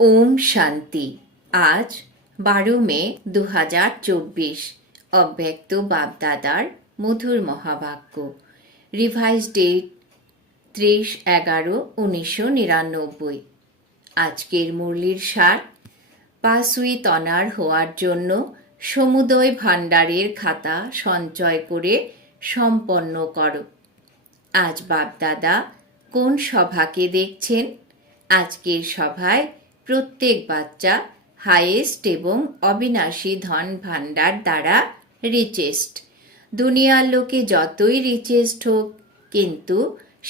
ওম শান্তি। আজ বারো মে দু হাজার চব্বিশ। অব্যক্ত বাপদাদার মধুর মহাবাক্য রিভাইজ ডেট ত্রিশ এগারো উনিশশো নিরানব্বই। আজকের মুরলির সার পাসুই তনার হওয়ার জন্য সমুদয় ভাণ্ডারের খাতা সঞ্চয় করে সম্পন্ন করো। আজ বাপদাদা কোন সভাকে দেখছেন? আজকের সভায় প্রত্যেক বাচ্চা হাইয়েস্ট এবং অবিনাশী ধন ভাণ্ডার দ্বারা রিচেস্ট দুনিয়ার লোকে যতই রিচেস্ট হোক, কিন্তু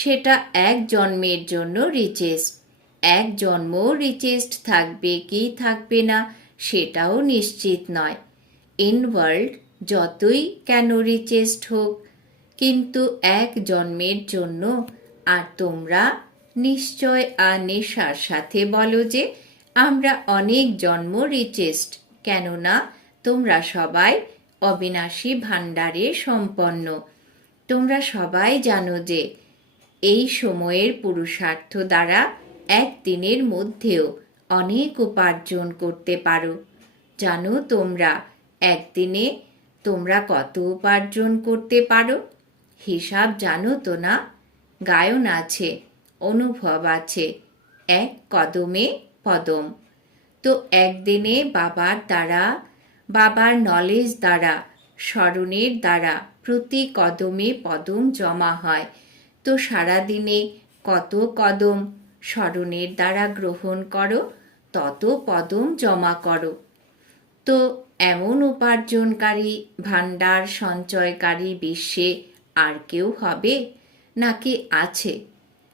সেটা এক জন্মের জন্য রিচেস্ট এক জন্ম রিচেস্ট থাকবে কি থাকবে না, সেটাও নিশ্চিত নয়। ইন ওয়ার্ল্ড যতই কেন রিচেস্ট হোক, কিন্তু এক জন্মের জন্য আর তোমরা নিশ্চয় আর নেশার সাথে বলো যে, আমরা অনেক জন্ম রিচেস্ট, কেননা তোমরা সবাই অবিনাশী ভাণ্ডারে সম্পন্ন। তোমরা সবাই জানো যে, এই সময়ের পুরুষার্থ দ্বারা একদিনের মধ্যেও অনেক উপার্জন করতে পারো। জানো তোমরা, একদিনে তোমরা কত উপার্জন করতে পারো? হিসাব জানো তো না? গায়ন আছে। অনুভব আছে। এক কদমে পদম। তো একদিনে বাবার দ্বারা, বাবার নলেজ দ্বারা, স্মরণের দ্বারা প্রতি কদমে পদম জমা হয়। তো সারাদিনে কত কদম স্মরণের দ্বারা গ্রহণ করো, তত পদম জমা করো। তো এমন উপার্জনকারী, ভাণ্ডার সঞ্চয়কারী বিশ্বে আর কেউ হবে নাকি আছে?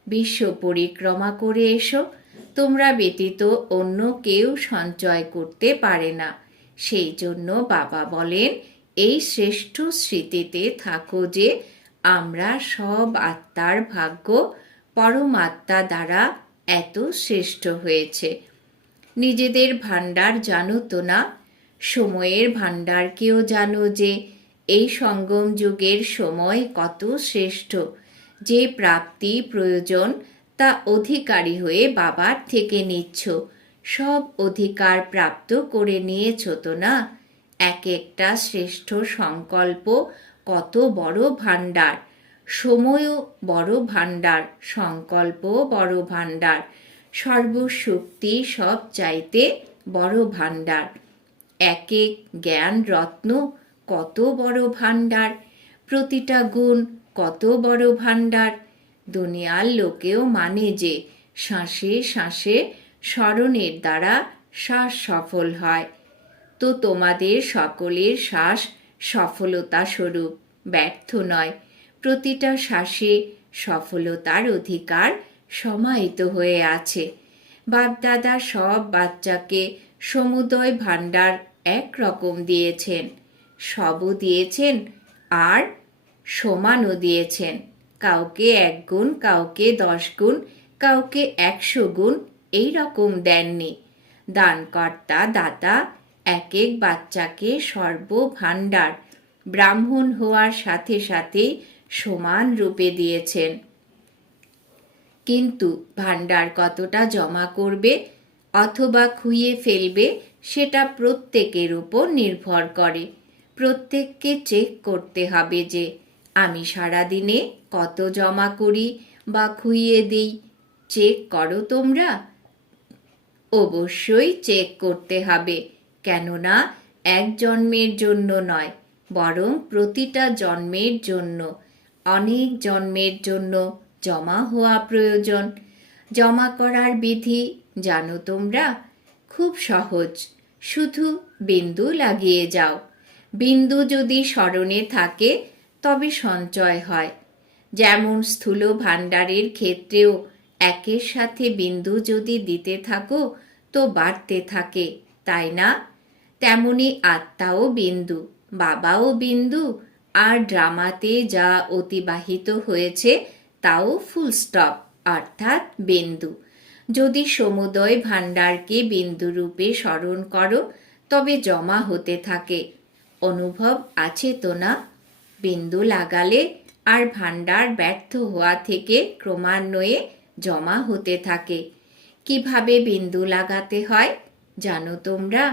বিশ্ব পরিক্রমা করে এসো। তোমরা ব্যতীত অন্য কেউ সঞ্চয় করতে পারে না। সেই জন্য বাবা বলেন, এই শ্রেষ্ঠ স্মৃতিতে থাকো যে আমরা সব আত্মার ভাগ্য পরমাত্মা দ্বারা এত শ্রেষ্ঠ হয়েছে। নিজেদের ভাণ্ডার জানো তো না? সময়ের ভাণ্ডারকেও জানো যে এই সঙ্গম যুগের সময় কত শ্রেষ্ঠ? যে প্রাপ্তি প্রয়োজন, তা অধিকারী হয়ে বাবার থেকে নিচ্ছ। সব অধিকার প্রাপ্ত করে নিয়েছ তো না? এক একটা শ্রেষ্ঠ সংকল্প কত বড় ভাণ্ডার। সময়ও বড় ভাণ্ডার সংকল্প বড় ভাণ্ডার। সর্বশক্তি সব চাইতে বড় ভাণ্ডার। এক এক জ্ঞান রত্ন কত বড় ভাণ্ডার। প্রতিটা গুণ কত বড় ভাণ্ডার। দুনিয়ার লোকেও মানে যে শ্বাসে শ্বাসে স্মরণের দ্বারা শ্বাস সফল হয়। তো তোমাদের সকলের শ্বাস সফলতা স্বরূপ, ব্যর্থ নয়। প্রতিটা শ্বাসে সফলতার অধিকার সমাহিত হয়ে আছে। বাপদাদা সব বাচ্চাকে সমুদয় ভাণ্ডার এক রকম দিয়েছেন। সবও দিয়েছেন আর সমানও দিয়েছেন। কাউকে এক গুণ, কাউকে দশ গুণ, কাউকে একশো গুণ, এই রকম দেননি। দানকর্তা, দাতা, এক এক বাচ্চাকে সর্বভাণ্ডার, ব্রাহ্মণ হওয়ার সাথে সাথে সমান রূপে দিয়েছেন। কিন্তু ভাণ্ডার কতটা জমা করবে অথবা খুইয়ে ফেলবে সেটা প্রত্যেকের উপর নির্ভর করে। প্রত্যেককে চেক করতে হবে যে আমি সারাদিনে কত জমা করি বা খুইয়ে দিই? চেক করো তোমরা। অবশ্যই চেক করতে হবে, কেননা এক জন্মের জন্য নয়, বরং প্রতিটা জন্মের জন্য। অনেক জন্মের জন্য জমা হওয়া প্রয়োজন। জমা করার বিধি জানো তোমরা? খুব সহজ, শুধু বিন্দু লাগিয়ে যাও। বিন্দু যদি স্মরণে থাকে তবে সঞ্চয় হয়। যেমন স্থূল ভাণ্ডারের ক্ষেত্রেও একের সাথে বিন্দু যদি দিতে থাকো, তো বাড়তে থাকে, তাই না? তেমনি আত্মাও বিন্দু, বাবাও বিন্দু, আর ড্রামাতে যা অতিবাহিত হয়েছে, তাও ফুল স্টপ, অর্থাৎ বিন্দু। যদি সমুদয় ভাণ্ডারকে বিন্দুরূপে স্মরণ করো, তবে জমা হতে থাকে। অনুভব আছে তো না? বিন্দু লাগালে আর ভাণ্ডার ব্যর্থ হওয়া থেকে ক্রমান্বয়ে জমা হতে থাকে। কীভাবে বিন্দু লাগাতে হয় জানো তোমরা?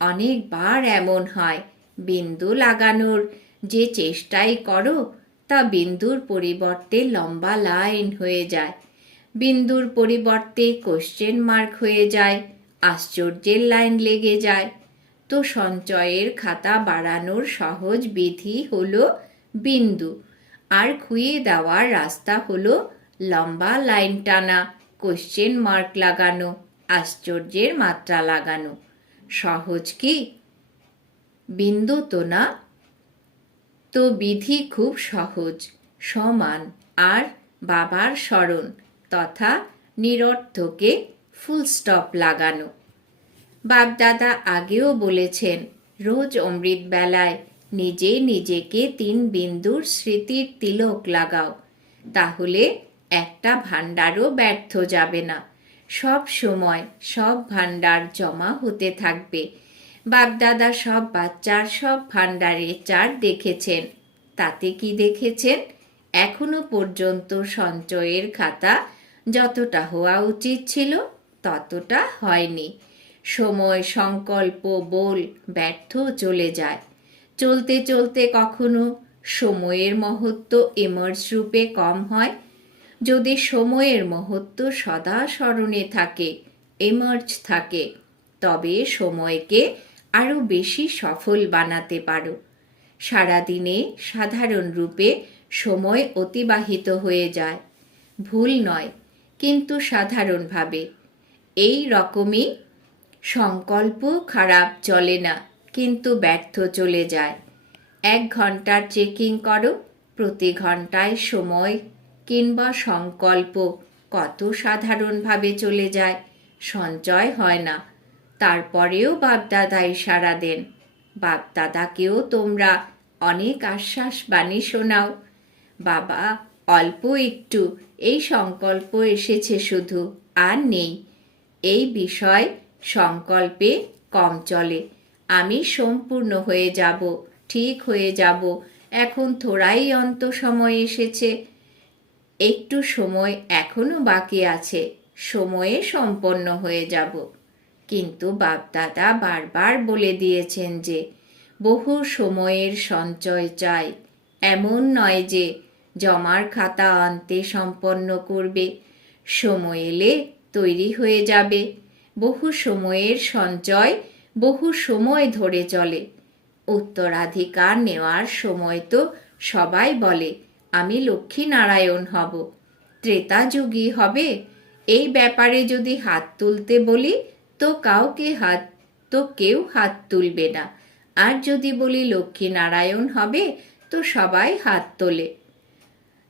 অনেকবার এমন হয়, বিন্দু লাগানোর যে চেষ্টাই করো, তা বিন্দুর পরিবর্তে লম্বা লাইন হয়ে যায়। বিন্দুর পরিবর্তে কোশ্চেন মার্ক হয়ে যায়, আশ্চর্যের লাইন লেগে যায়। সঞ্চয়ের খাতা বাড়ানোর সহজ বিধি হল বিন্দু। আর খুঁয়ে দেওয়ার রাস্তা হল লম্বা লাইন টানা কোশ্চেন মার্ক লাগানো, আশ্চর্যের মাত্রা লাগানো। সহজ কি? বিন্দু তো না। তো বিধি খুব সহজ, সমান আর বাবার স্মরণ, তথা নিরর্থকে ফুল স্টপ লাগানো। বাপদাদা আগেও বলেছেন, রোজ অমৃত বেলায় নিজে নিজেকে তিন বিন্দুর স্মৃতির তিলক লাগাও, তাহলে একটা ভাণ্ডারও ব্যর্থ যাবে না। সব সময় সব ভাণ্ডার জমা হতে থাকবে। বাপদাদা সব বাচ্চার সব ভাণ্ডারে চার দেখেছেন। তাতে কি দেখেছেন? এখনও পর্যন্ত সঞ্চয়ের খাতা যতটা হওয়া উচিত ছিল, ততটা হয়নি। সময়, সংকল্প, বল ব্যর্থ চলে যায়। চলতে চলতে কখনো সময়ের মহত্ব এমার্জ রূপে কম হয়। যদি সময়ের মহত্ব সদা স্মরণে থাকে, এমার্জ থাকে, তবে সময়কে আরও বেশি সফল বানাতে পারো। সারাদিনে সাধারণ রূপে সময় অতিবাহিত হয়ে যায়। ভুল নয়, কিন্তু সাধারণভাবে। এই রকমই সংকল্প খারাপ চলে না, কিন্তু ব্যর্থ চলে যায়। এক ঘণ্টার চেকিং করো, প্রতি ঘন্টায় সময় কিংবা সংকল্প কত সাধারণভাবে চলে যায়, সঞ্চয় হয় না। তারপরেও বাপদাদা ইশারা দেন। বাপদাদাকেও তোমরা অনেক আশ্বাস বাণী শোনাও। বাবা, অল্প একটু, এই সংকল্প এসেছে শুধু, আর নেই। এই বিষয় সংকল্পে কম চলে। আমি সম্পূর্ণ হয়ে যাব, ঠিক হয়ে যাব। এখন থোড়াই অন্ত সময় এসেছে। একটু সময় এখনও বাকি আছে। সময়ে সম্পন্ন হয়ে যাব। কিন্তু বাপদাদা বারবার বলে দিয়েছেন যে, বহু সময়ের সঞ্চয় চাই। এমন নয় যে, জমার খাতা আনতে সম্পন্ন করবে। সময় এলে তৈরি হয়ে যাবে। বহু সময়ের সঞ্চয়, বহু সময় ধরে চলে। উত্তরাধিকার নেওয়ার সময় তো সবাই বলে, আমি লক্ষ্মী নারায়ণ হব। ত্রেতা যুগী হবে। এই ব্যাপারে যদি হাত তুলতে বলি, তো কাউকে হাত, তো কেউ হাত তুলবে না। আর যদি বলি লক্ষ্মী নারায়ণ হবে, তো সবাই হাত তোলে।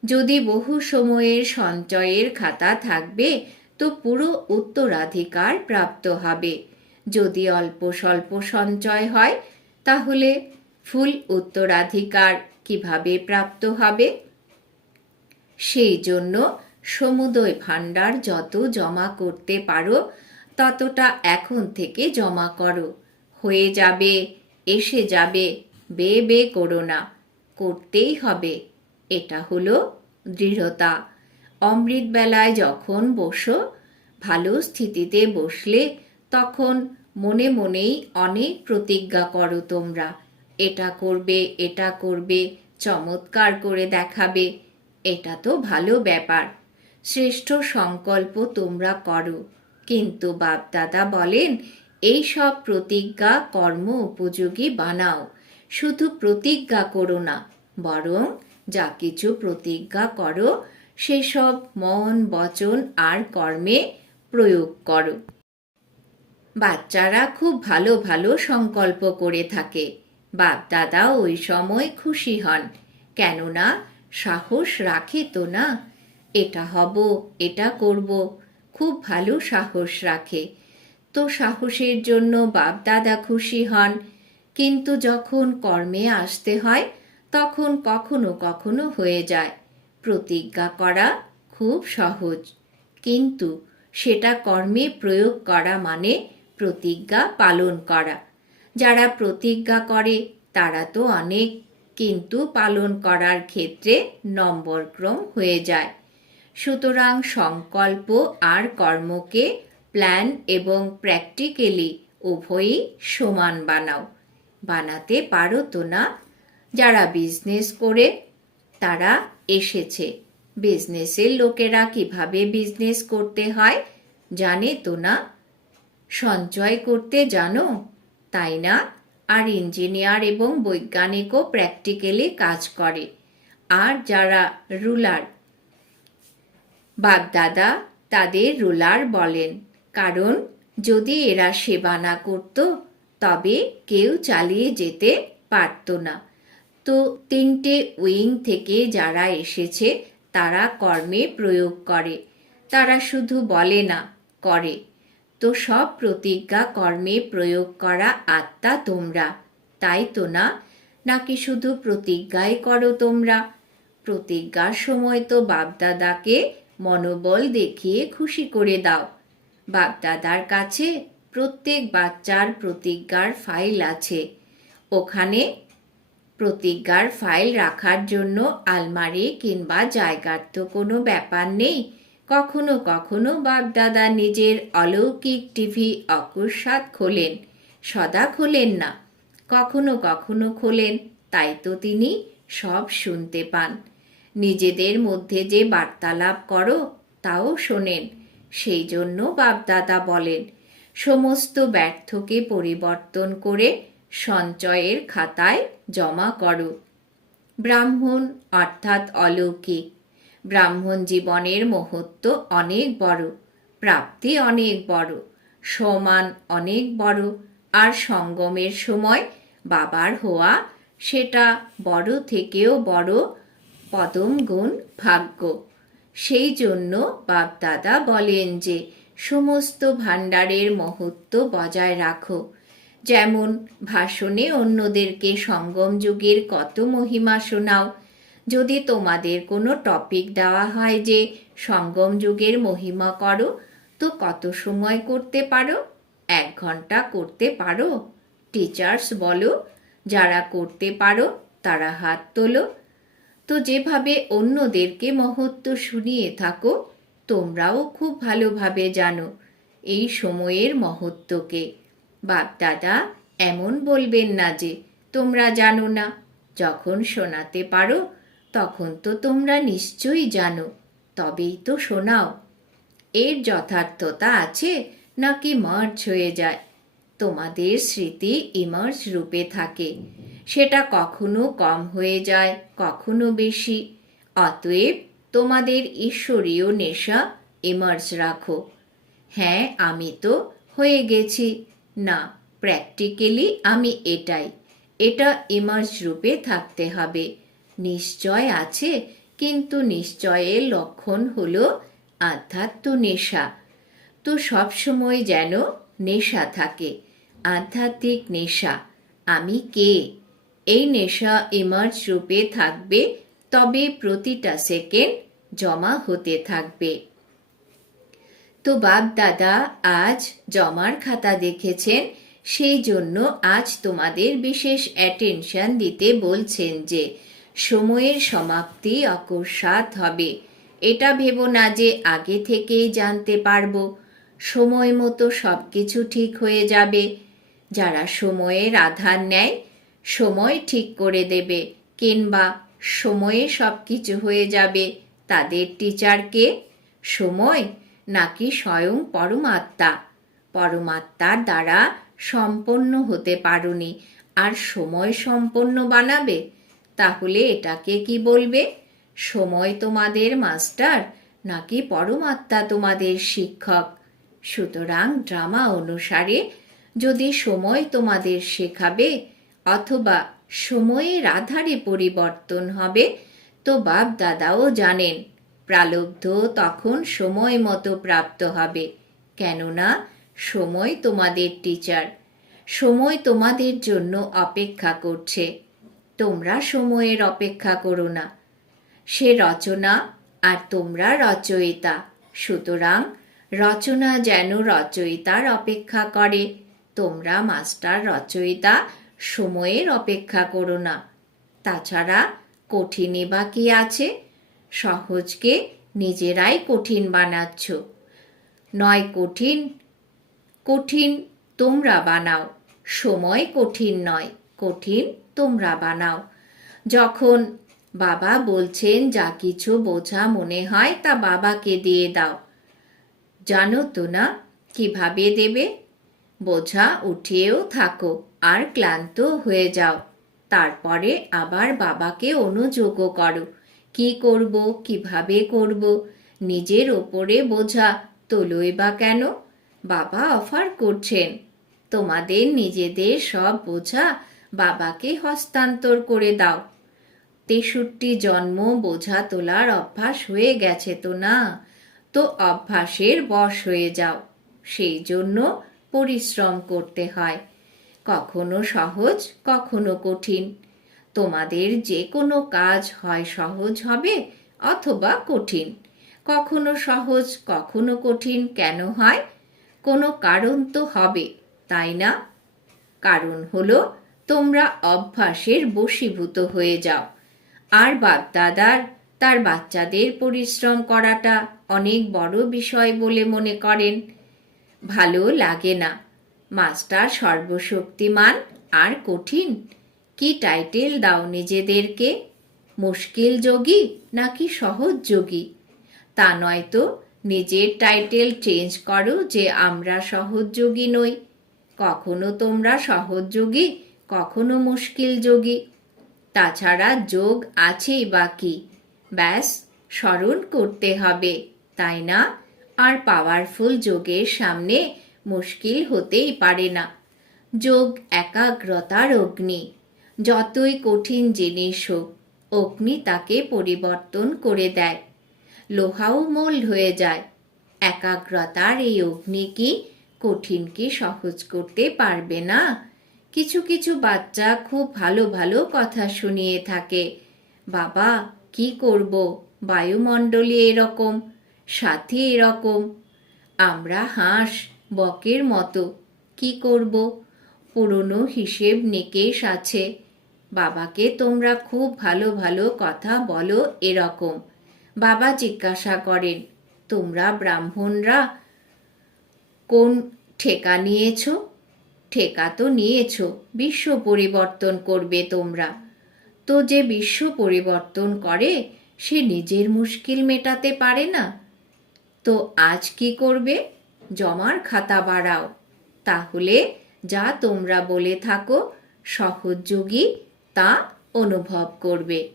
যদি বহু সময়ের সঞ্চয়ের খাতা থাকবে তো পুরো উত্তরাধিকার প্রাপ্ত হবে। যদি অল্প স্বল্প সঞ্চয় হয়, তাহলে ফুল উত্তরাধিকার কীভাবে প্রাপ্ত হবে? সেই জন্য সমুদয় ভাণ্ডার যত জমা করতে পারো, ততটা এখন থেকে জমা করো। হয়ে যাবে, এসে যাবে, বে বে করো না। করতেই হবে। এটা হলো দৃঢ়তা। অমৃত বেলায় যখন বসো, ভালো স্থিতিতে বসলে তখন মনে মনেই অনেক প্রতিজ্ঞা করো তোমরা। এটা করবে এটা করবে, চমৎকার করে দেখাবে। এটা তো ভালো ব্যাপার। শ্রেষ্ঠ সংকল্প তোমরা করো। কিন্তু বাপদাদা বলেন, এই সব প্রতিজ্ঞা কর্ম উপযোগী বানাও। শুধু প্রতিজ্ঞা করো না, বরং যা কিছু প্রতিজ্ঞা করো সেসব মন, বচন আর কর্মে প্রয়োগ করো। বাচ্চারা খুব ভালো ভালো সংকল্প করে থাকে। বাপদাদা ওই সময় খুশি হন। কেননা সাহস রাখে তো না। এটা হব, এটা করব। খুব ভালো সাহস রাখে। তো সাহসের জন্য বাপদাদা খুশি হন। কিন্তু যখন কর্মে আসতে হয়, তখন কখনো কখনো হয়ে যায়। প্রতিজ্ঞা করা খুব সহজ। কিন্তু সেটা কর্মে প্রয়োগ করা মানে প্রতিজ্ঞা পালন করা। যারা প্রতিজ্ঞা করে, তারা তো অনেক, কিন্তু পালন করার ক্ষেত্রে নম্বর ক্রম হয়ে যায়। সুতরাং সংকল্প আর কর্মকে প্ল্যান এবং প্র্যাকটিক্যালি উভয়ই সমান বানাও। বানাতে পারো তো না? যারা বিজনেস করে, তারা এসেছে। বিজনেসের লোকেরা কীভাবে বিজনেস করতে হয় জানে তো না? সঞ্চয় করতে জানো? তাই না? আর ইঞ্জিনিয়ার এবং বৈজ্ঞানিকও প্র্যাকটিক্যালি কাজ করে। আর যারা রুলার, বাপদাদা তাদের রুলার বলেন। কারণ যদি এরা সেবা না করত, তবে কেউ চালিয়ে যেতে পারত না। তো তিনটে উইং থেকে যারা এসেছে, তারা কর্মে প্রয়োগ করে। তারা শুধু বলে না, করে। তো সব প্রতিজ্ঞা কর্মে প্রয়োগ করা আত্মা তোমরা। তাই তো না? নাকি শুধু প্রতিজ্ঞাই করো তোমরা? প্রতিজ্ঞার সময় তো বাপদাদাকে মনোবল দেখিয়ে খুশি করে দাও। বাপদাদার কাছে প্রত্যেক বাচ্চার প্রতিজ্ঞার ফাইল আছে। ওখানে প্রতিজ্ঞার ফাইল রাখার জন্য আলমারি কিংবা জায়গার তো কোনো ব্যাপার নেই। কখনো কখনো বাগদাদা নিজের অলৌকিক টিভি অকস্মাৎ খোলেন। সদা খোলেন না। কখনো কখনো খোলেন, তাই তো তিনি সব শুনতে পান। নিজেদের মধ্যে যে বার্তালাপ করো, তাও শোনেন। সেই জন্য বাপদাদা বলেন, সমস্ত ব্যর্থকে পরিবর্তন করে সঞ্চয়ের খাতায় জমা করো। ব্রাহ্মণ অর্থাৎ অলৌকিক। ব্রাহ্মণ জীবনের মহত্ব অনেক বড়, প্রাপ্তি অনেক বড়, সমান অনেক বড়, আর সঙ্গমের সময় বাবার হওয়া সেটা বড় থেকেও বড় পদম গুণ ভাগ্য। সেই জন্য বাপদাদা বলেন যে, সমস্ত ভাণ্ডারের মহত্ব বজায় রাখো। যেমন, ভাষণে অন্যদেরকে সঙ্গম যুগের কত মহিমা শোনাও। যদি তোমাদের কোনো টপিক দেওয়া হয় যে সঙ্গম যুগের মহিমা করো, তো কত সময় করতে পারো? এক ঘণ্টা করতে পারো? টিচার্স বলো, যারা করতে পারো, তারা হাত তোলো। তো যেভাবে অন্যদেরকে মহত্ব শুনিয়ে থাকো, তোমরাও খুব ভালোভাবে জানো এই সময়ের মহত্বকে। বাপদাদা, এমন বলবেন না যে তোমরা জানো না। যখন শোনাতে পারো, তখন তো তোমরা নিশ্চয়ই জানো, তবেই তো শোনাও। এর যথার্থতা আছে নাকি মার্চ হয়ে যায়? তোমাদের স্মৃতি ইমার্জ রূপে থাকে। সেটা কখনো কম হয়ে যায়, কখনো বেশি। অতএব তোমাদের ঈশ্বরীয় নেশা ইমার্জ রাখো। হ্যাঁ আমি তো হয়ে গেছি। না প্র্যাকটিক্যালি আমি এটাই। এটা ইমার্জ রূপে থাকতে হবে। নিশ্চয় আছে, কিন্তু নিশ্চয়ের লক্ষণ হল আধ্যাত্ম নেশা। তো সবসময় যেন নেশা থাকে। আধ্যাত্মিক নেশা, আমি কে? এই নেশা ইমার্জ রূপে থাকবে, তবে প্রতিটা সেকেন্ড জমা হতে থাকবে। তো বাপ দাদা আজ জমার খাতা দেখেছেন, সেই জন্য আজ তোমাদের বিশেষ অ্যাটেনশন দিতে বলছেন যে, সময়ের সমাপ্তি অকস্মাৎ হবে। এটা ভেবো না যে আগে থেকেই জানতে পারব। সময় মতো সব কিছু ঠিক হয়ে যাবে। যারা সময়ের আধার নেয়, সময় ঠিক করে দেবে। কিংবা সময়ে সব কিছু হয়ে যাবে, তাদের টিচারকে সময় নাকি স্বয়ং পরমাত্মা? পরমাত্মার দ্বারা সম্পন্ন হতে পারুনি, আর সময় সম্পন্ন বানাবে? তাহলে এটাকে কি বলবে? সময় তোমাদের মাস্টার, নাকি পরমাত্মা তোমাদের শিক্ষক? সুতরাং ড্রামা অনুসারে, যদি সময় তোমাদের শেখাবে, অথবা সময়ের আধারে পরিবর্তন হবে, তো বাপ দাদাও জানেন। প্রালব্ধ তখন সময় মতো প্রাপ্ত হবে। কেননা, সময় তোমাদের টিচার সময় তোমাদের জন্য অপেক্ষা করছে। তোমরা সময়ের অপেক্ষা করো না। সে রচনা আর তোমরা রচয়িতা। সুতরাং, রচনা যেন রচয়িতার অপেক্ষা করে। তোমরা মাস্টার, রচয়িতা, সময়ের অপেক্ষা করো না। তাছাড়া কঠিনে বা কি আছে। সহজকে নিজেরাই কঠিন বানাচ্ছ। নয় কঠিন কঠিন তোমরা বানাও। সময় কঠিন নয়, কঠিন তোমরা বানাও। যখন বাবা বলছেন, যা কিছু বোঝা মনে হয় তা বাবাকে দিয়ে দাও। জানো তো না কীভাবে দেবে? বোঝা উঠিয়েও থাকো আর ক্লান্ত হয়ে যাও। তারপরে আবার বাবাকে অনুযোগও করো। কি করব, কীভাবে করব? নিজের ওপরে বোঝা, তোলোই বা কেন? বাবা অফার করছেন। তোমাদের নিজেদের সব বোঝা বাবাকে হস্তান্তর করে দাও। তেষট্টি জন্ম বোঝা তোলার অভ্যাস হয়ে গেছে তো না? তো অভ্যাসের বশ হয়ে যাও। সেই জন্য পরিশ্রম করতে হয়। কখনো সহজ, কখনো কঠিন। তোমাদের যে কোনো কাজ হয় সহজ হবে অথবা কঠিন। কখনো সহজ, কখনো কঠিন কেন হয়? কোনো কারণ তো হবে, তাই না? কারণ হলো, তোমরা অভ্যাসের বশীভূত হয়ে যাও। আর বাপদাদার, তার বাচ্চাদের পরিশ্রম করাটা অনেক বড় বিষয় বলে মনে করেন। ভালো লাগে না। মাস্টার সর্বশক্তিমান আর কঠিন। কি টাইটেল দাও নিজেদেরকে? মুশকিল যোগী নাকি সহজ যোগী? তা নয়তো নিজের টাইটেল চেঞ্জ করো যে আমরা সহযোগী নই। কখনো তোমরা সহযোগী কখনো মুশকিল যোগী। তাছাড়া যোগ আছেই বা বাকি ব্যাস, স্মরণ করতে হবে, তাই না? আর পাওয়ারফুল যোগের সামনে মুশকিল হতেই পারে না। যোগ একাগ্রতার অগ্নি। যতই কঠিন জিনিস হোক, অগ্নি তাকে পরিবর্তন করে দেয়। লোহাও মোল্ড হয়ে যায়। একাগ্রতার এই অগ্নি কি? কঠিনকে সহজ করতে পারবে না? কিছু কিছু বাচ্চা খুব ভালো ভালো কথা শুনিয়ে থাকে। বাবা, কি করব? বায়ুমণ্ডলে এরকম, সাথে এরকম। আমরা হাঁস, বকের মতো, কি করব? পুরনো হিসেব নিকেশ আছে। বাবাকে তোমরা খুব ভালো ভালো কথা বলো এরকম। বাবা জিজ্ঞাসা করেন, তোমরা ব্রাহ্মণরা কোন ঠেকা নিয়েছ? ঠেকা তো নিয়েছ, বিশ্ব পরিবর্তন করবে তোমরা। তো যে বিশ্ব পরিবর্তন করে, সে নিজের মুশকিল মেটাতে পারে না। তো আজ কি করবে? জমার খাতা বাড়াও। তাহলে যা তোমরা বলে থাকো সহযোগী তা অনুভব করবে।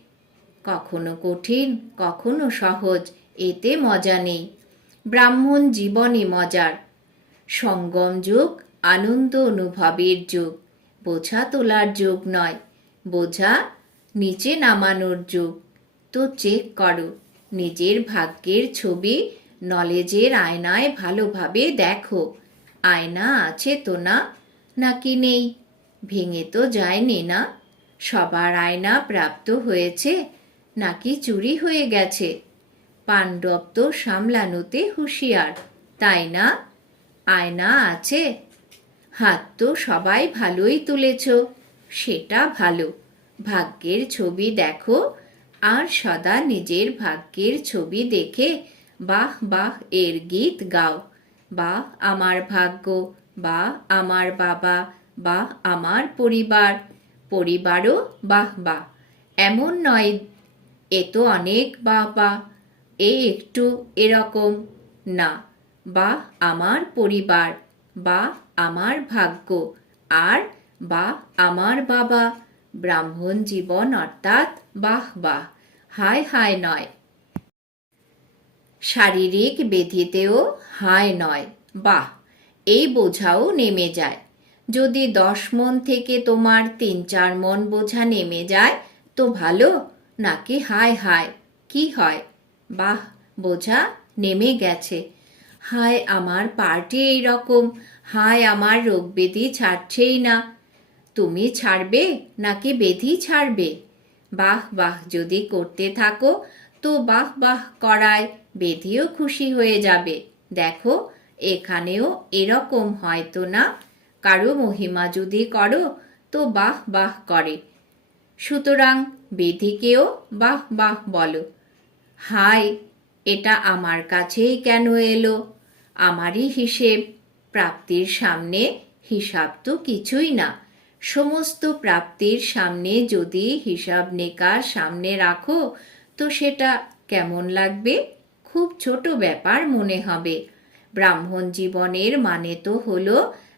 কখনো কঠিন, কখনো সহজ, এতে মজা নেই। ব্রাহ্মণ জীবনই মজার। সঙ্গম যুগ, আনন্দ অনুভবের যুগ। বোঝা তোলার যুগ নয়, বোঝা নিচে নামানোর যুগ। তো চেক করো, নিজের ভাগ্যের ছবি নলেজের আয়নায় ভালোভাবে দেখো। আয়না আছে তো না, নাকি নেই? ভেঙে তো যায়নি না? সবার আয়না প্রাপ্ত হয়েছে, নাকি চুরি হয়ে গেছে? পাণ্ডব তো সামলানোতে হুঁশিয়ার, তাই না? আয়না আছে? হাত তো সবাই ভালোই তুলেছ, সেটা ভালো। ভাগ্যের ছবি দেখো, আর সদা নিজের ভাগ্যের ছবি দেখে, বাহ বাহ, এর গীত গাও। বাহ, আমার ভাগ্য বা আমার বাবা বা আমার পরিবার। পরিবারও, বাহ বাহ। এমন নয়, এ তো অনেক বাহ বা এ একটু এরকম। না, বা আমার পরিবার, বা আমার ভাগ্য, আর বা আমার বাবা। ব্রাহ্মণ জীবন অর্থাৎ বাহ বাহ, হায় হায় নয়। শারীরিক বেধিতেও হায় নয়, বাহ, এই বোঝাও নেমে যায়। যদি দশ মন থেকে তোমার তিন চার মন বোঝা নেমে যায়, তো ভালো। নাকি হায় হায়, কি হয়? বাহ, বোঝা নেমে গেছে। হায়, আমার পার্টি এই রকম। হায়, আমার রোগ বেধি ছাড়ছেই না। তুমি ছাড়বে নাকি বেধি ছাড়বে? বাহ বাহ, যদি করতে থাকো, তো বাহ বাহ করায় বেধিও খুশি হয়ে যাবে। দেখো, এখানেও এরকম হয়তো না? কারও মহিমা যদি করো, তো বাহ বাহ করে। সুতরাং বেধিকেও বাহ বাহ বলো। হায়, এটা আমার কাছেই কেন এলো? আমারই হিসেব, প্রাপ্তির সামনে হিসাব তো কিছুই না। সমস্ত প্রাপ্তির সামনে যদি হিসাব নিকাশ সামনে রাখো, তো সেটা কেমন লাগবে? খুব ছোট ব্যাপার মনে হবে। ব্রাহ্মণ জীবনের মানে তো হলো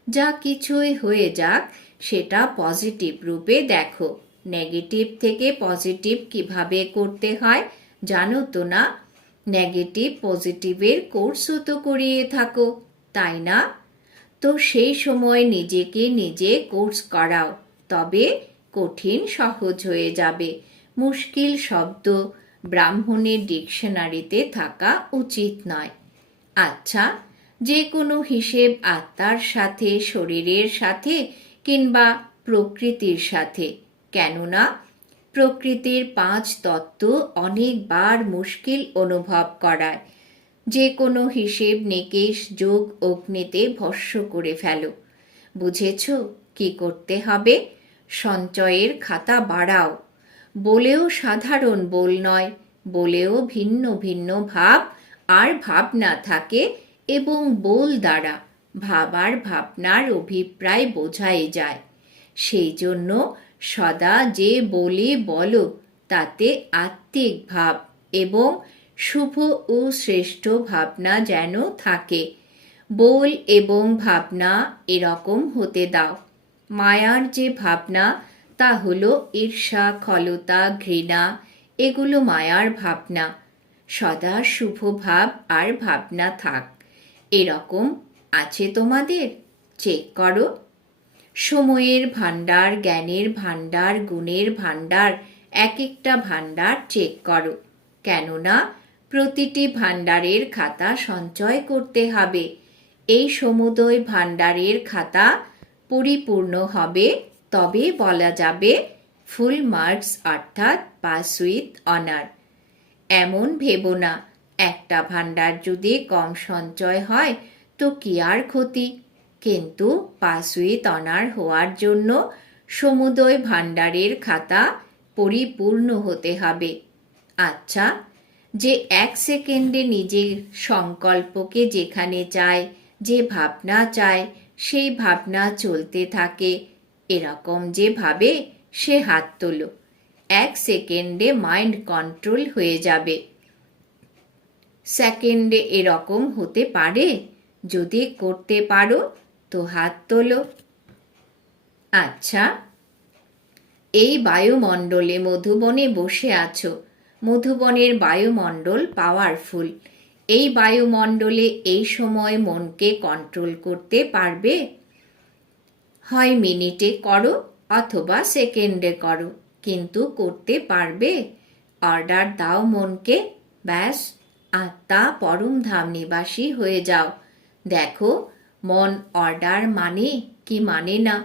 যা কিছুই হয়ে যাক, সেটা পজিটিভ রূপে দেখো। নেগেটিভ থেকে পজিটিভ কীভাবে করতে হয়, জানো তো না? নেগেটিভ পজিটিভের কোর্সও তো করিয়ে থাকো, তাই না? তো সেই সময় নিজেকে নিজে কোর্স করাও, তবে কঠিন সহজ হয়ে যাবে। মুশকিল শব্দ ব্রাহ্মণের ডিকশনারিতে থাকা উচিত নয়। আচ্ছা যে কোনো হিসেব আত্মার সাথে, শরীরের সাথে কিংবা প্রকৃতির সাথে। কেননা, প্রকৃতির পাঁচ তত্ত্ব অনেকবার মুশকিল অনুভব করায়। যে কোনো হিসেব নিকেশ যোগ অগ্নিতে ভস্য করে ফেলো। বুঝেছ কি করতে হবে? সঞ্চয়ের খাতা বাড়াও। বলেও সাধারণ বল নয়, বলেও ভিন্ন ভিন্ন ভাব আর ভাবনা থাকে এবং বোল দ্বারা ভাবার ভাবনার অভিপ্রায় বোঝাই যায়। সেই জন্য সদা যে বলে বলো, তাতে আত্মিক ভাব এবং শুভ ও শ্রেষ্ঠ ভাবনা যেন থাকে। বল এবং ভাবনা এরকম হতে দাও। মায়ার যে ভাবনা, তা হলো ঈর্ষা খলতা ঘৃণা, এগুলো মায়ার ভাবনা। সদা শুভ ভাব আর ভাবনা থাক। এরকম আছে তোমাদের? চেক করো। সময়ের ভাণ্ডার, জ্ঞানের ভাণ্ডার, গুণের ভাণ্ডার এক একটা ভাণ্ডার চেক করো। কেননা প্রতিটি ভাণ্ডারের খাতা সঞ্চয় করতে হবে। এই সমুদয় ভাণ্ডারের খাতা পরিপূর্ণ হবে, তবে বলা যাবে ফুল মার্কস অর্থাৎ পাস উইথ অনার। এমন ভেবো না একটা ভাণ্ডার যদি কম সঞ্চয় হয়, তো কি আর ক্ষতি? কিন্তু পাস উইথ অনার হওয়ার জন্য সমুদয় ভাণ্ডারের খাতা পরিপূর্ণ হতে হবে। আচ্ছা যে এক সেকেন্ডে নিজের সংকল্পকে যেখানে চায়, যে ভাবনা চায়, সেই ভাবনা চলতে থাকে। এরকম যে ভাবে সে হাত তোলো। এক সেকেন্ডে মাইন্ড কন্ট্রোল হয়ে যাবে। সেকেন্ডে এরকম হতে পারে। যদি করতে পারো, তো হাত তোলো। আচ্ছা এই বায়ুমণ্ডলে মধুবনে বসে আছো। মধুবনের বায়ুমণ্ডল পাওয়ারফুল এই বায়ুমণ্ডলে এই সময় মনকে কন্ট্রোল করতে পারবে? হয় মিনিটে করো অথবা সেকেন্ডে করো, কিন্তু করতে পারবে। অর্ডার দাও মনকে, ব্যাস। আত্মা পরম ধাম নিবাসী হয়ে যাও। দেখো, মন অর্ডার মানে কি মানে না?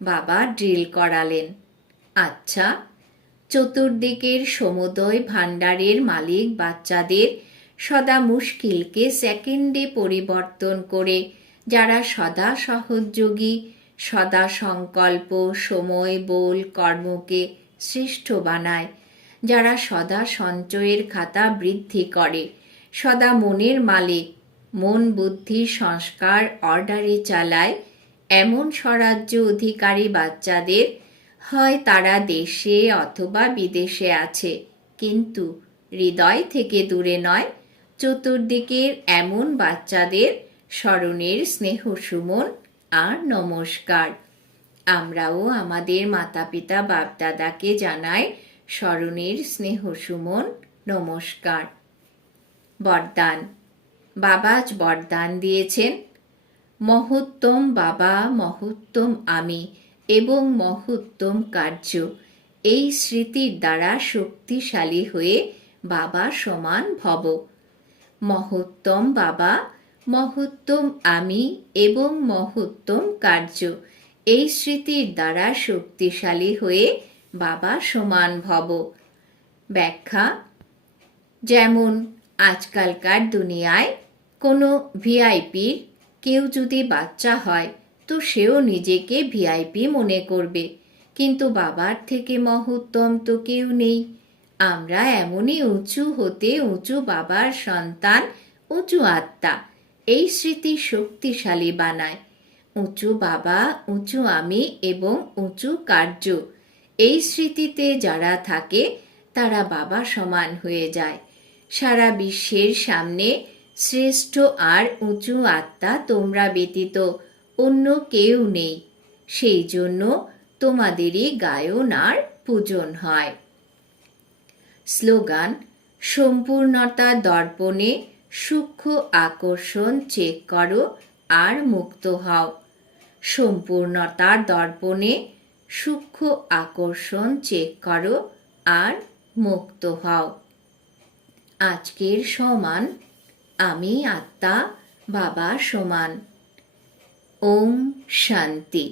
বাবা ড্রিল করালেন। আচ্ছা চতুর্দিকের সমুদয় ভাণ্ডারের মালিক বাচ্চাদের সদা মুশকিলকে সেকেন্ডে পরিবর্তন করে, যারা সদা সহযোগী, সদা সংকল্প, সময়, বল, কর্মকে শ্রেষ্ঠ বানায়। যারা সদা সঞ্চয়ের খাতা বৃদ্ধি করে, সদা মনের মালিক। মন বুদ্ধি সংস্কার অর্ডারে চালায়। এমন স্বরাজ্য অধিকারী বাচ্চাদের হয় তারা দেশে অথবা বিদেশে আছে, কিন্তু হৃদয় থেকে দূরে নয়। চতুর্দিকের এমন বাচ্চাদের স্মরণের স্নেহ সুমন আর নমস্কার। আমরাও আমাদের মাতা পিতা বাপদাদাকে জানাই স্মরণের স্নেহ সুমন, নমস্কার। বরদান। বাবা আজ বরদান দিয়েছেন। মহত্তম বাবা, মহত্তম আমি এবং মহত্তম কার্য। এই স্মৃতির দ্বারা শক্তিশালী হয়ে বাবা সমান ভব। মহত্তম বাবা, মহত্তম আমি এবং মহত্তম কার্য। এই স্মৃতির দ্বারা শক্তিশালী হয়ে বাবা সমান ভব। ব্যাখ্যা, যেমন আজকালকার দুনিয়ায় কোনো ভিআইপির কেউ যদি বাচ্চা হয়, তো সেও নিজেকে ভিআইপি মনে করবে। কিন্তু বাবার থেকে মহত্তম তো কেউ নেই। আমরা এমনই উঁচু হতে উঁচু বাবার সন্তান, উঁচু আত্মা। এই স্মৃতি শক্তিশালী বানায়। উঁচু বাবা, উঁচু আমি এবং উঁচু কার্য। এই স্মৃতিতে যারা থাকে, তারা বাবা সমান হয়ে যায়। সারা বিশ্বের সামনে শ্রেষ্ঠ আর উঁচু আত্মা তোমরা ব্যতীত অন্য কেউ নেই। সেই জন্য তোমাদেরই গায়ন আর পূজন হয়। স্লোগান, সম্পূর্ণতা দর্পণে সূক্ষ্ম আকর্ষণ চেক করো আর মুক্ত হও। সম্পূর্ণতার দর্পণে সূক্ষ্ম আকর্ষণ চেক করো আর মুক্ত হও। আজকের সমান আমি আত্মা বাবা সমান। ওম শান্তি।